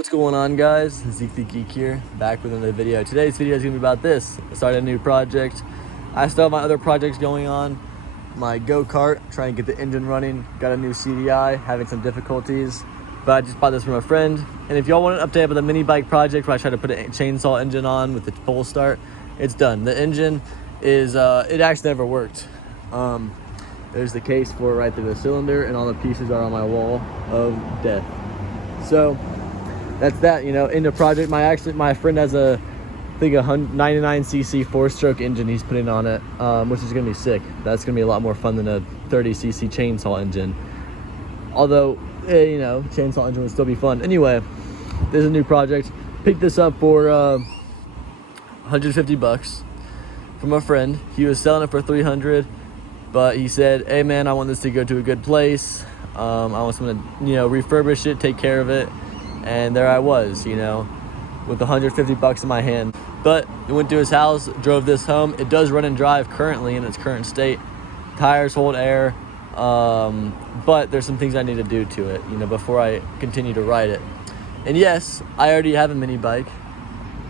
What's going on, guys? Zeke the Geek here, back with another video. Today's video is going to be about this. I started a new project. I still have my other projects going on. My go-kart, trying to get the engine running. Got a new CDI, having some difficulties. But I just bought this from a friend. And if y'all want an update about the mini bike project where I tried to put a chainsaw engine on with the pull start, it's done. The engine is, it actually never worked. There's the case for it right through the cylinder, and all the pieces are on my wall of death. So that's that, you know, in the project. My friend has I think a 99cc 4-stroke engine he's putting on it, which is gonna be sick. That's gonna be a lot more fun than a 30cc chainsaw engine. Although, you know, chainsaw engine would still be fun. Anyway, this is a new project. Picked this up for 150 bucks from a friend. He was selling it for 300, but he said, "Hey man, I want this to go to a good place. I want someone to, you know, refurbish it, take care of it." And there I was, you know, with 150 bucks in my hand. But I went to his house, drove this home. It does run and drive currently in its current state. Tires hold air, but there's some things I need to do to it, you know, before I continue to ride it. And yes, I already have a mini bike.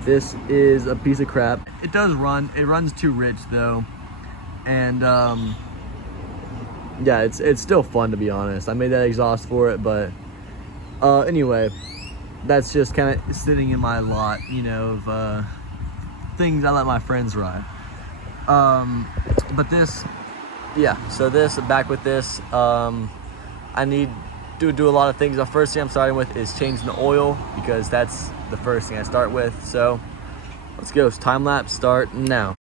This is a piece of crap. It does run. It runs too rich though. And yeah, it's still fun, to be honest. I made that exhaust for it, but anyway, that's just kind of sitting in my lot, you know, of things I let my friends ride. But this, yeah, so this, back with this, I need to do a lot of things. The first thing I'm starting with is changing the oil, because that's the first thing I start with. So let's go. Time lapse start now.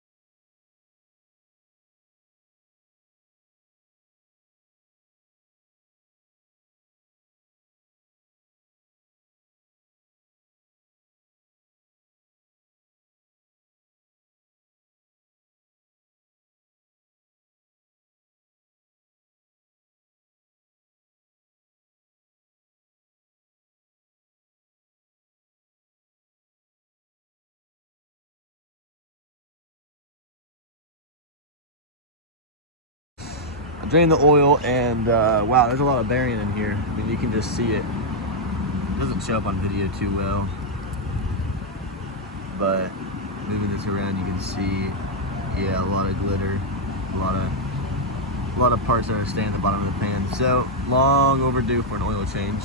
I drained the oil, and wow, there's a lot of bearing in here. I mean, you can just see it. It doesn't show up on video too well, but moving this around, you can see, yeah, a lot of glitter, a lot of parts that are staying at the bottom of the pan. So long overdue for an oil change.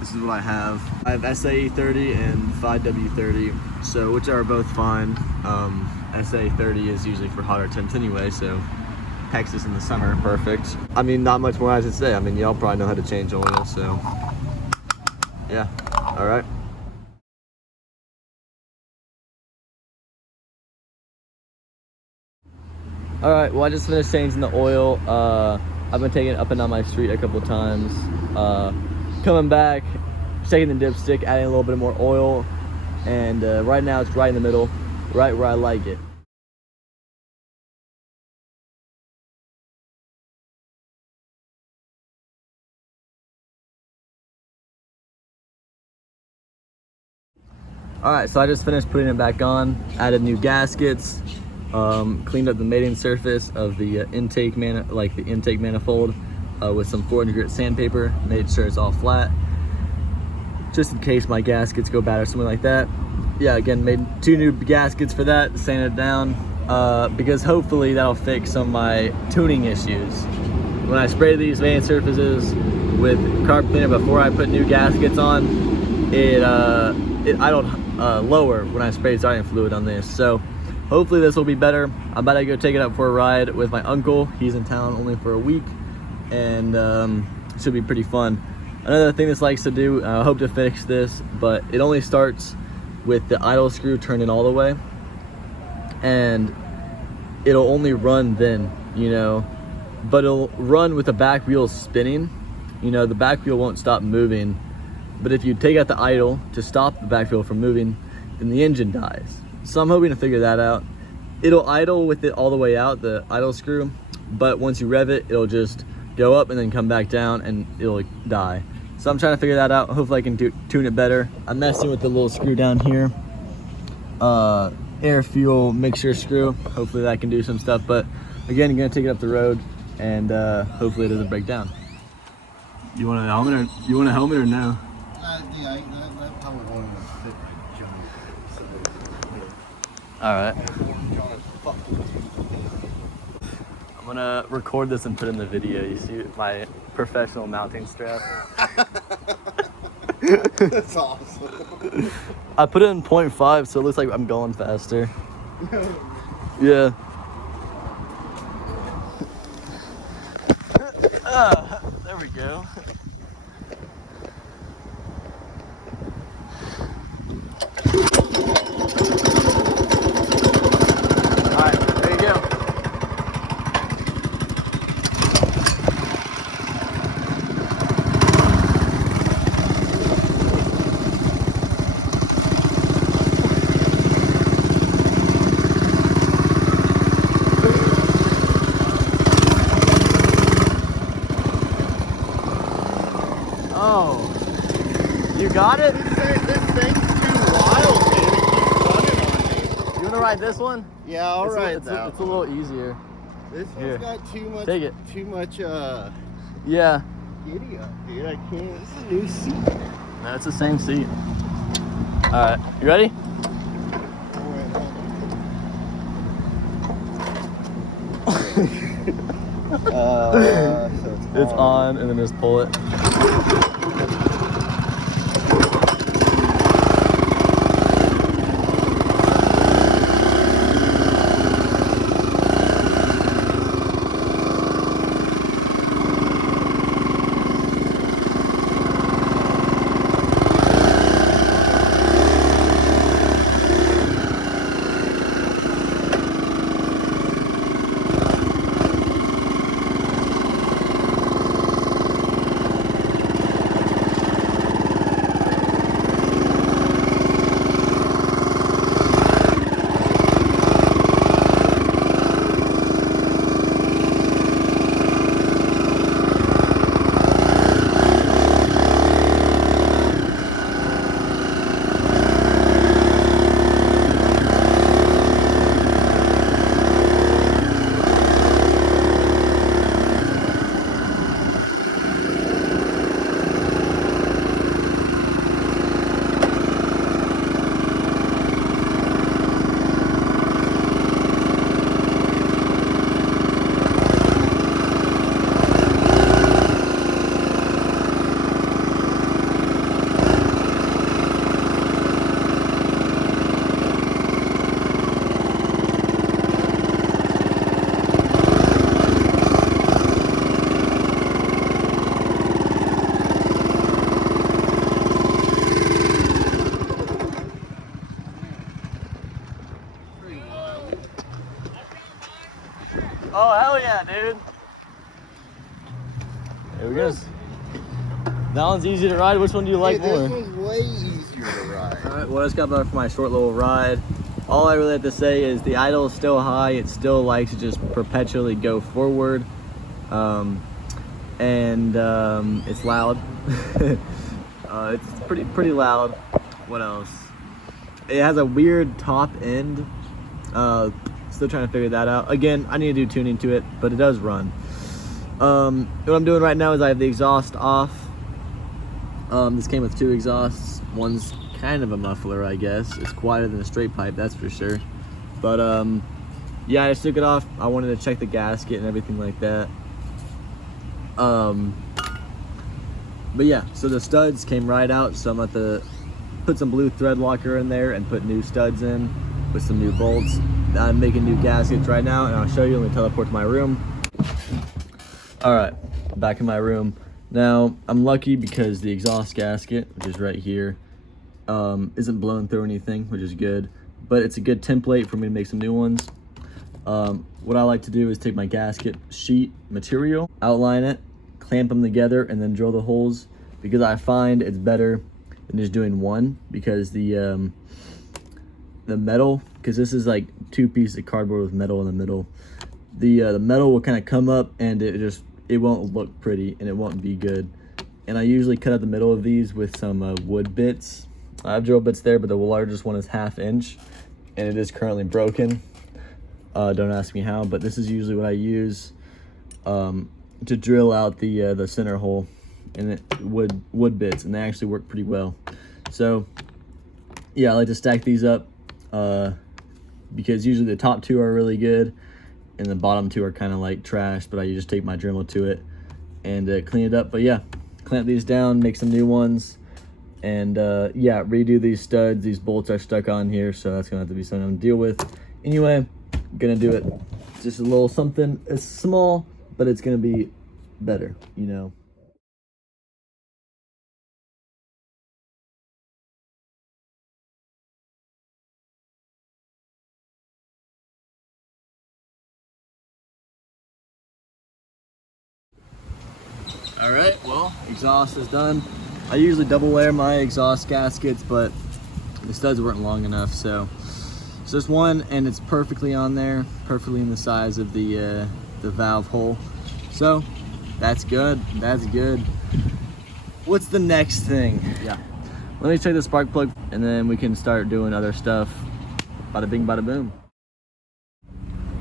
This is what I have. I have SAE30 and 5W30, so which are both fine. SA30 is usually for hotter temps anyway, so Texas in the summer, perfect. I mean, not much more I should say. I mean, y'all probably know how to change oil, so yeah, all right. All right, well, I just finished changing the oil. I've been taking it up and down my street a couple times. Coming back, taking the dipstick, adding a little bit more oil, and right now it's right in the middle, right where I like it. All right, so I just finished putting it back on, added new gaskets, cleaned up the mating surface of the intake manifold with some 400 grit sandpaper, made sure it's all flat, just in case my gaskets go bad or something like that. Yeah, again, made 2 new gaskets for that, sanded it down, because hopefully that'll fix some of my tuning issues. When I spray these mating surfaces with carb cleaner before I put new gaskets on, it idled lower when I sprayed starting fluid on this. So hopefully this will be better. I'm about to go take it up for a ride with my uncle. He's in town only for a week, and it should be pretty fun. Another thing this likes to do, I hope to fix this, but it only starts with the idle screw turned in all the way, and it'll only run then, you know, but it'll run with the back wheel spinning. You know, the back wheel won't stop moving. But if you take out the idle to stop the back wheel from moving, then the engine dies. So I'm hoping to figure that out. It'll idle with it all the way out, the idle screw, but once you rev it, it'll just go up and then come back down and it'll die. So I'm trying to figure that out. Hopefully I can tune it better. I'm messing with the little screw down here. Air fuel mixture screw. Hopefully that can do some stuff, but again, I'm gonna take it up the road, and hopefully it doesn't break down. You want a helmet or no? Yeah, that power going to fit junk. So, All right. I'm gonna record this and put it in the video. You see my professional mounting strap? That's awesome. I put it in 0.5, so it looks like I'm going faster. Yeah. There we go. All right, there you go. Oh, you got it? This thing's too wild, man. It keeps running on me. You wanna ride this one? Yeah, I'll ride It's that. It's a little easier. This Here. one's got too much. Take it. Too much. Yeah. Giddy up, dude. I can't. It's a new seat. No, it's the same seat. All right, you ready? So It's on, and then just pull it. Oh, hell yeah, dude. There we go. That one's easy to ride. Which one do you like more? This one's way easier to ride. All right, well, I just got back from my short little ride. All I really have to say is the idle is still high. It still likes to just perpetually go forward. It's loud. It's pretty loud. What else? It has a weird top end. Still trying to figure that out. Again, I need to do tuning to it, but it does run. What I'm doing right now is I have the exhaust off. This came with 2 exhausts. One's kind of a muffler, I guess. It's quieter than a straight pipe, that's for sure. But yeah, I just took it off. I wanted to check the gasket and everything like that. But yeah, so the studs came right out, so I'm about to put some blue thread locker in there and put new studs in with some new bolts. I'm making new gaskets right now, and I'll show you when we teleport to my room. All right, back in my room. Now, I'm lucky because the exhaust gasket, which is right here, isn't blown through anything, which is good. But it's a good template for me to make some new ones. What I like to do is take my gasket sheet material, outline it, clamp them together, and then drill the holes, because I find it's better than just doing one, because the metal, because this is like 2 pieces of cardboard with metal in the middle, the metal will kind of come up and it won't look pretty and it won't be good. And I usually cut out the middle of these with some wood bits. I have drill bits there, but the largest one is 1/2 inch and it is currently broken. Don't ask me how, but this is usually what I use to drill out the center hole, and wood bits, and they actually work pretty well. So yeah, I like to stack these up because usually the top two are really good and the bottom two are kind of like trash, but I just take my Dremel to it and clean it up. But yeah, clamp these down, make some new ones, and yeah, redo these studs. These bolts are stuck on here, so that's gonna have to be something I'm gonna deal with. Anyway, I'm gonna do it. Just a little something. It's small, but it's gonna be better, you know. All right, well, exhaust is done. I usually double layer my exhaust gaskets, but the studs weren't long enough, so it's just one, and it's perfectly on there, perfectly in the size of the valve hole. So that's good. That's good. What's the next thing? Yeah, let me check the spark plug, and then we can start doing other stuff. Bada bing, bada boom.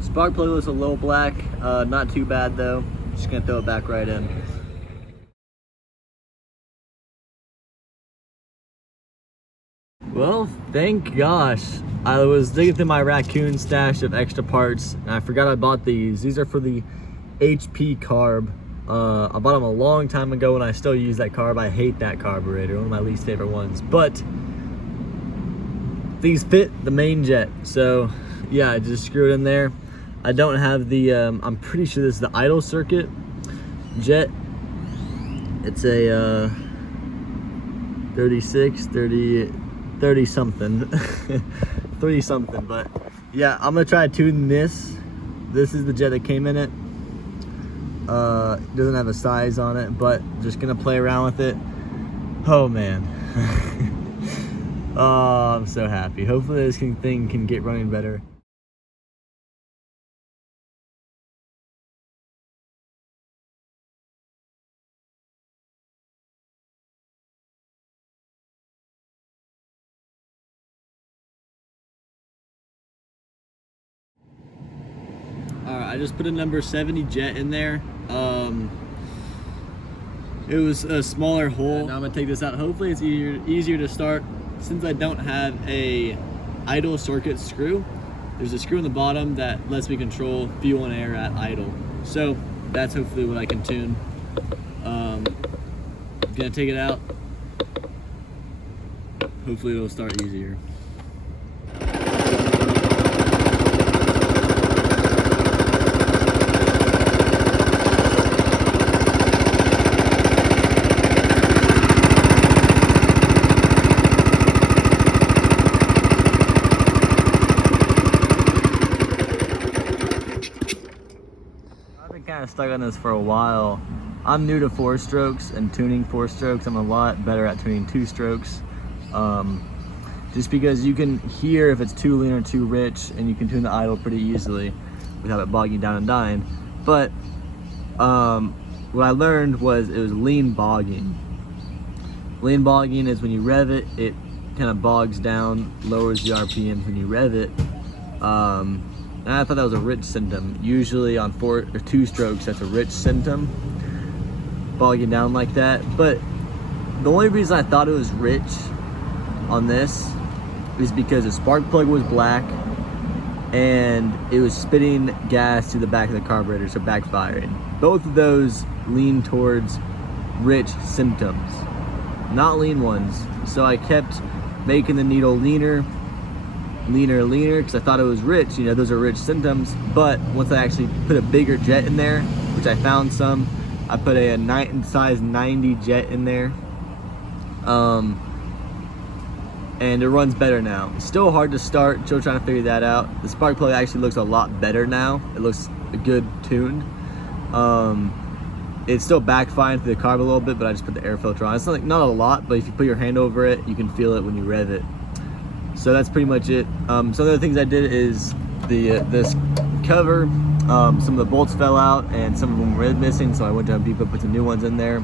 Spark plug looks a little black, not too bad though. Just gonna throw it back right in. Well, thank gosh. I was digging through my raccoon stash of extra parts, and I forgot I bought these. These are for the HP carb. I bought them a long time ago, and I still use that carb. I hate that carburetor, one of my least favorite ones. But these fit the main jet, so yeah, I just screw it in there. I don't have the, I'm pretty sure this is the idle circuit jet. It's a 30 something 30 something, but yeah, I'm gonna try to tune this. This is the jet that came in it. Doesn't have a size on it, but just gonna play around with it. Oh man. Oh, I'm so happy. Hopefully this thing can get running better. Alright, I just put a number 70 jet in there. It was a smaller hole. Now I'm gonna take this out. Hopefully it's easier to start. Since I don't have a idle circuit screw, there's a screw in the bottom that lets me control fuel and air at idle. So that's hopefully what I can tune. I'm gonna take it out. Hopefully it'll start easier. Kind of stuck on this for a while. I'm new to 4-strokes and tuning 4-strokes. I'm a lot better at tuning 2-strokes, just because you can hear if it's too lean or too rich, and you can tune the idle pretty easily without it bogging down and dying. But what I learned was it was lean bogging. Lean bogging is when you rev it, it kind of bogs down, lowers the RPM when you rev it. And I thought that was a rich symptom. Usually on 4 or 2-strokes, that's a rich symptom, bogging down like that. But the only reason I thought it was rich on this is because the spark plug was black and it was spitting gas to the back of the carburetor, so backfiring. Both of those lean towards rich symptoms, not lean ones. So I kept making the needle leaner, because I thought it was rich. You know, those are rich symptoms. But once I actually put a bigger jet in there, which I found some, I put a size 90 jet in there, and it runs better now. It's still hard to start, still trying to figure that out. The spark plug actually looks a lot better now. It looks good tuned. It's still backfiring through the carb a little bit, but I just put the air filter on. It's not a lot, but if you put your hand over it, you can feel it when you rev it. So that's pretty much it. Some of the things I did is this cover, some of the bolts fell out and some of them were missing, so I went to Home Depot, put some new ones in there.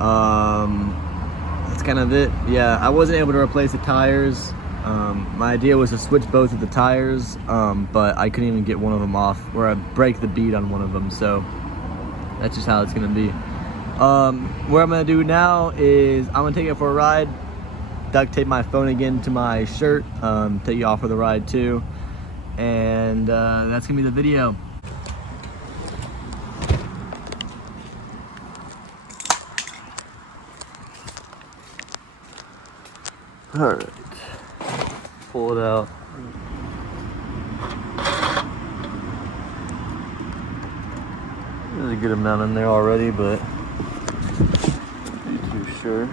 That's kind of it. Yeah, I wasn't able to replace the tires. My idea was to switch both of the tires, but I couldn't even get one of them off, where I break the bead on one of them, so that's just how it's gonna be. What I'm gonna do now is I'm gonna take it for a ride, duct tape my phone again to my shirt, take you off for the ride too. And that's gonna be the video. All right, pull it out. There's a good amount in there already, but not too sure.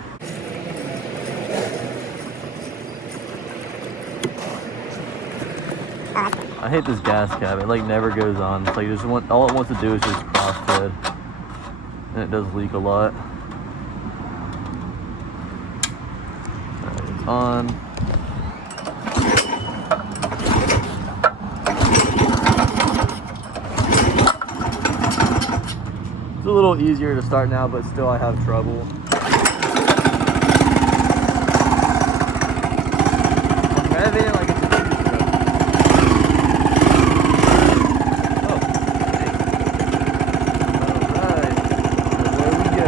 I hate this gas cap. It like never goes on. It's like all it wants to do is just cross thread, and it does leak a lot. All right, it's on. It's a little easier to start now, but still I have trouble. I'm revving it like it's a two-stroke. Oh, alright, so there we go.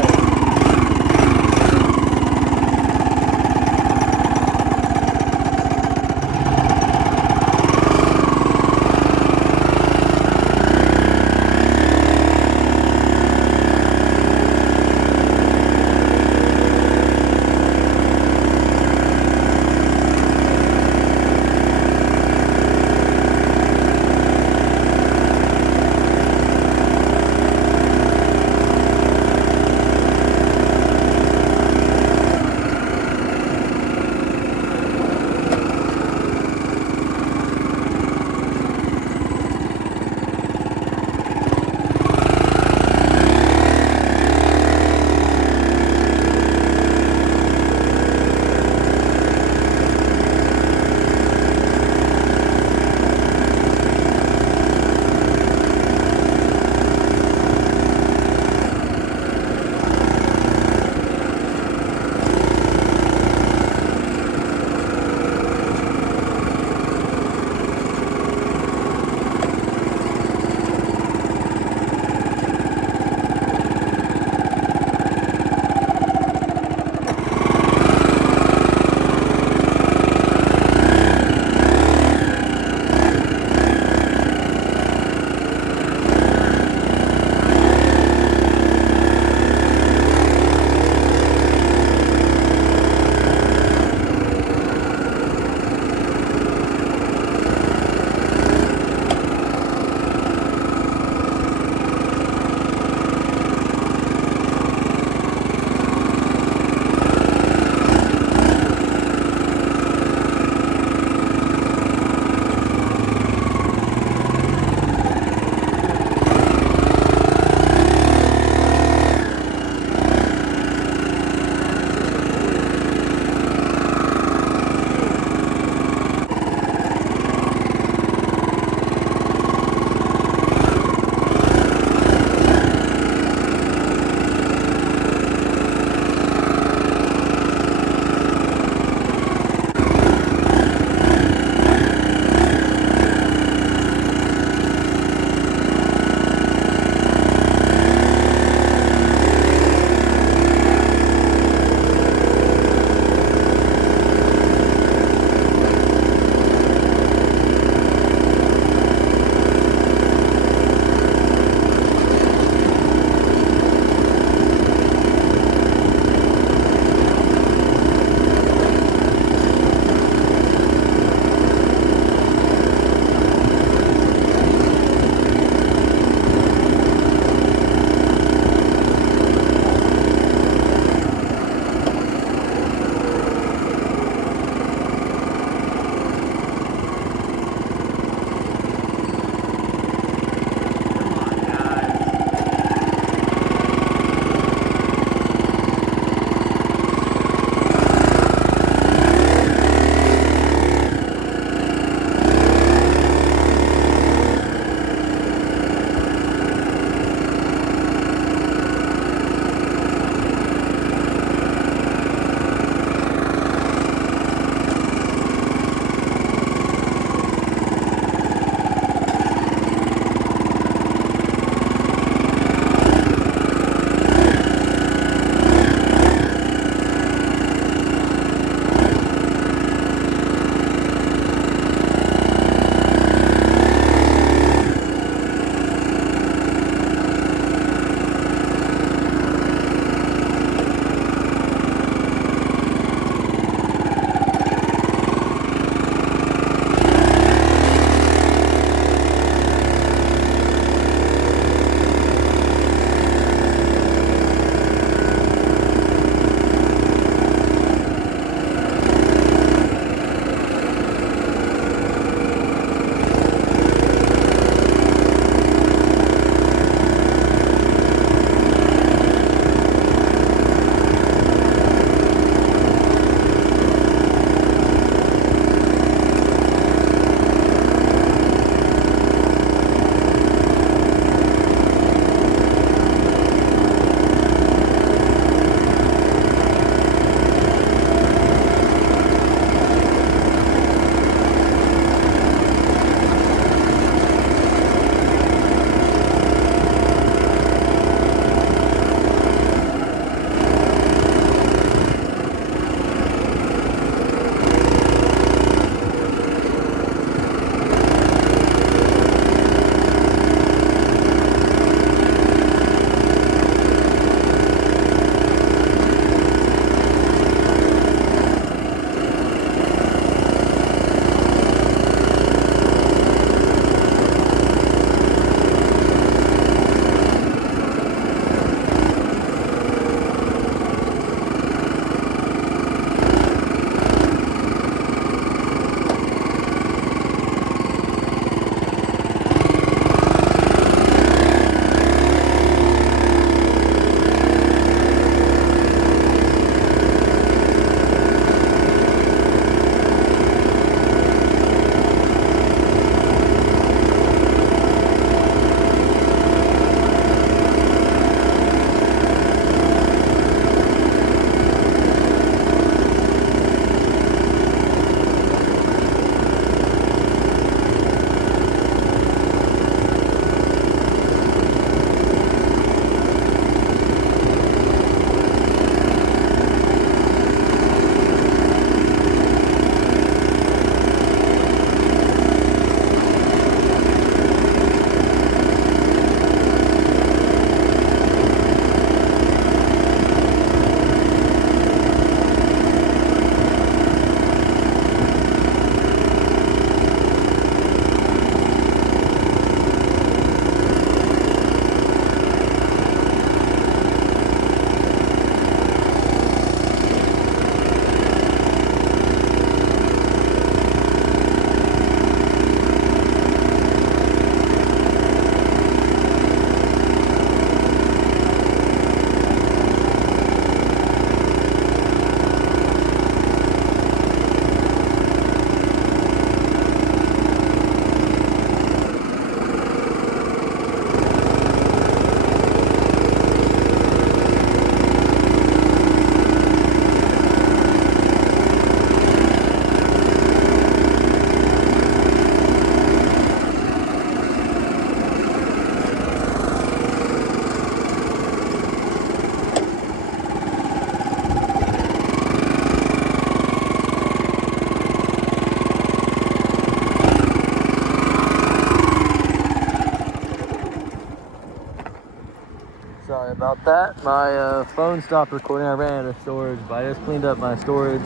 about that. My phone stopped recording. I ran out of storage, but I just cleaned up my storage.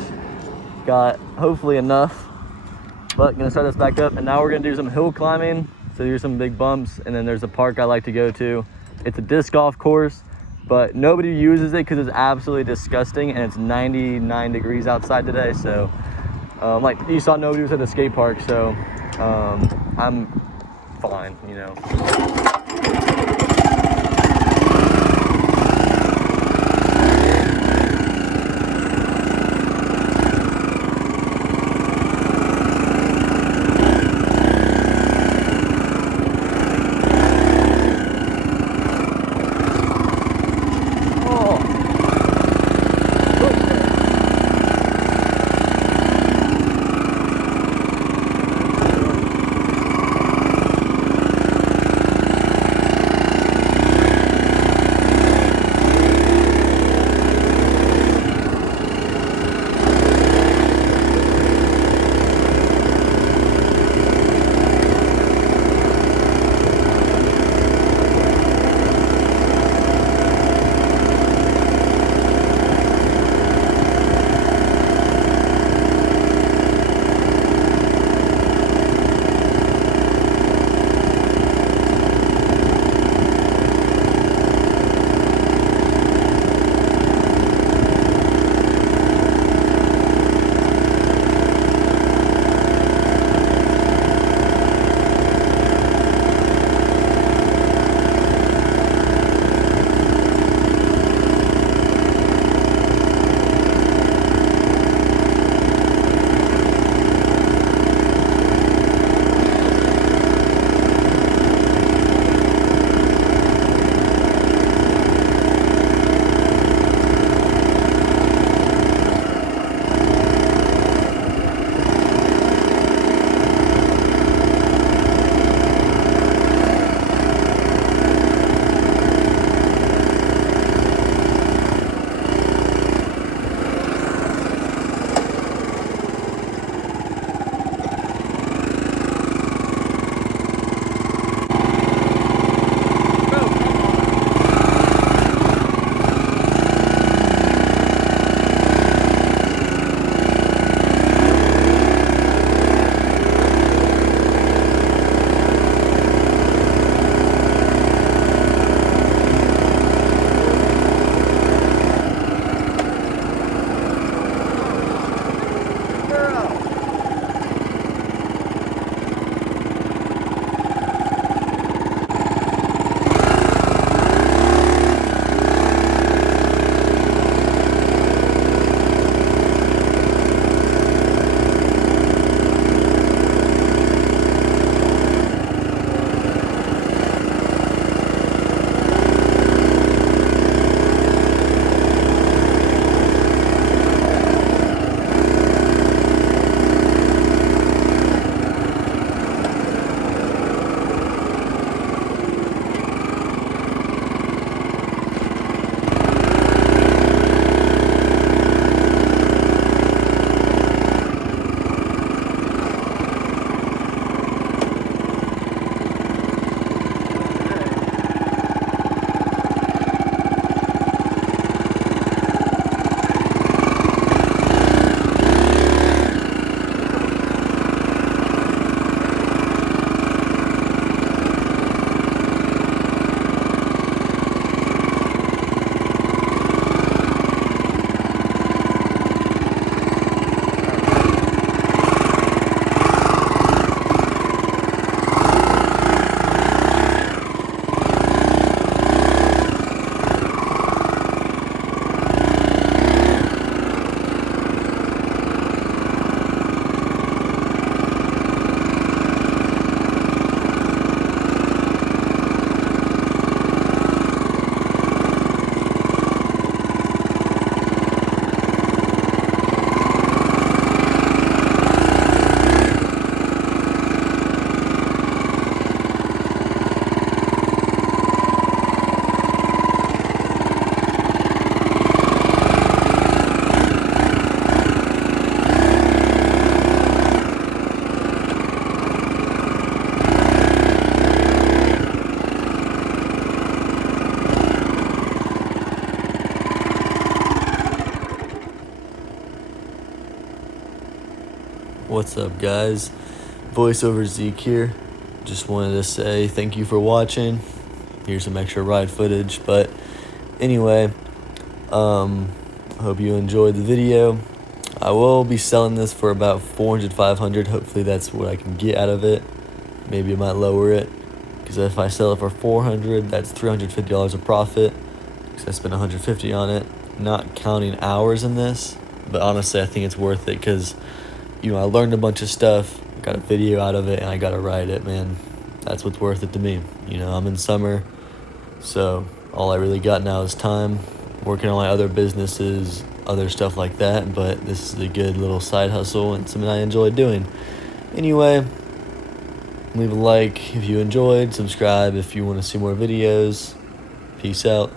Got hopefully enough, but gonna start this back up. And now we're gonna do some hill climbing. So there's some big bumps, and then there's a park I like to go to. It's a disc golf course, but nobody uses it because it's absolutely disgusting, and it's 99 degrees outside today. So like you saw, nobody was at the skate park, so I'm fine, you know. What's up, guys? Voiceover Zeke here. Just wanted to say thank you for watching. Here's some extra ride footage, but anyway, hope you enjoyed the video. I will be selling this for about 400, 500. Hopefully that's what I can get out of it. Maybe I might lower it, because if I sell it for 400, that's $350 of profit, because I spent 150 on it, not counting hours in this. But honestly, I think it's worth it, because I learned a bunch of stuff, got a video out of it, and I got to ride it, man. That's what's worth it to me. I'm in summer, so all I really got now is time, working on my other businesses, other stuff like that, but this is a good little side hustle and something I enjoy doing. Anyway, leave a like if you enjoyed, subscribe if you want to see more videos. Peace out.